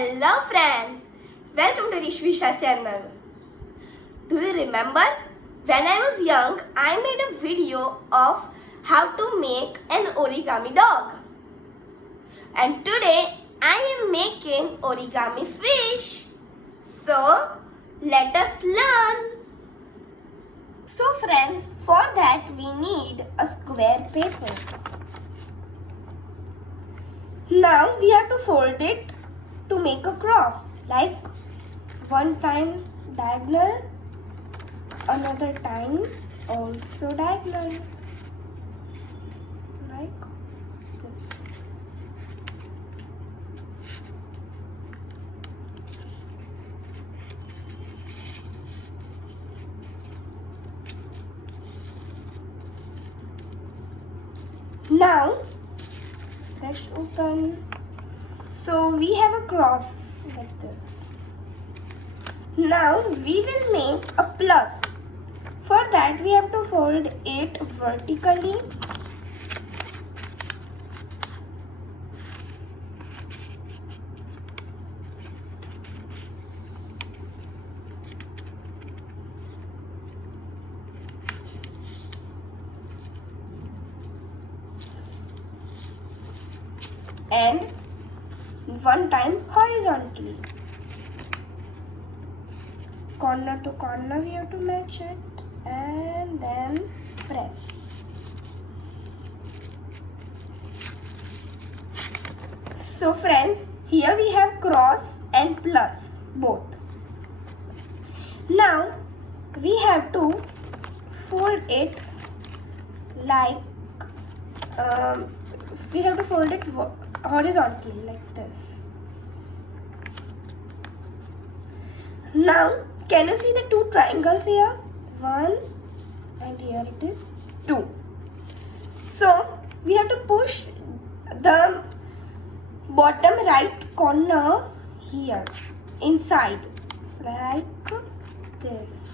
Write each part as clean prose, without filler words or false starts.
Hello friends, welcome to Rishvisha channel. Do you remember when I was young I made a video of how to make an origami dog, and today I am making origami fish. So let us learn. So friends, for that we need a square paper. Now we have to fold it to make a cross, like one time diagonal, another time also diagonal, like this. Now let's open. So we have a cross like this. Now we will make a plus. For that we have to fold it vertically. And one time horizontally. Corner to corner we have to match it and then press. So friends, here we have cross and plus both. Now we have to fold it like we have to fold it horizontally like this. Now can you see the two triangles here? One, and here it is two. So we have to push the bottom right corner here inside like this.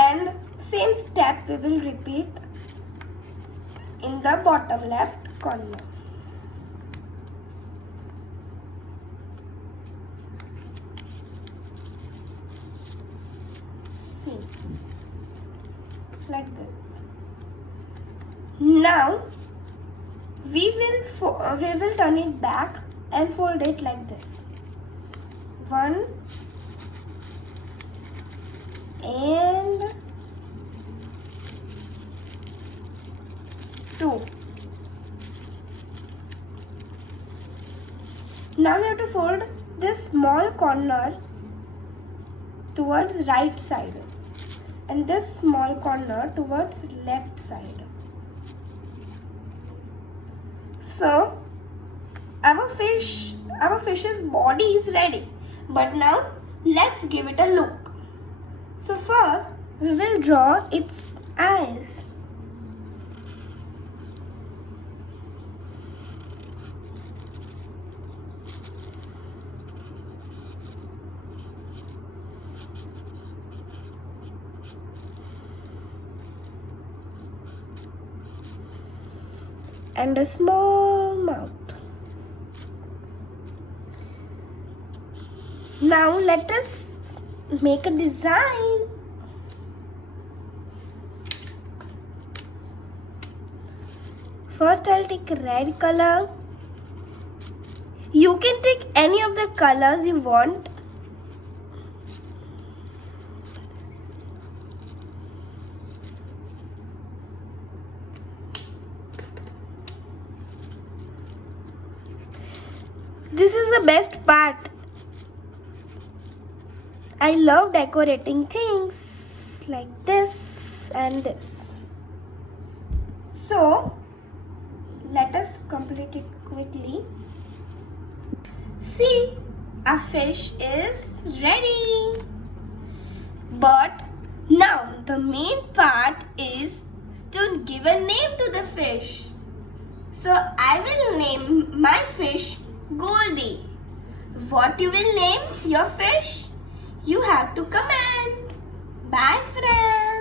And same step we will repeat in the bottom left corner. See, like this. Now we will turn it back and fold it like this. One and two. Now we have to fold this small corner towards right side and this small corner towards left side. So our fish's body is ready, but now let's give it a look. So first we will draw its eyes. And a small mouth. Now let us make a design. First I'll take red color. You can take any of the colors you want. This is the best part. I love decorating things like this and this. So let us complete it quickly. See, our fish is ready. But now the main part is to give a name to the fish. So I will name my fish Goldie. What you will name your fish? You have to comment. Bye friends.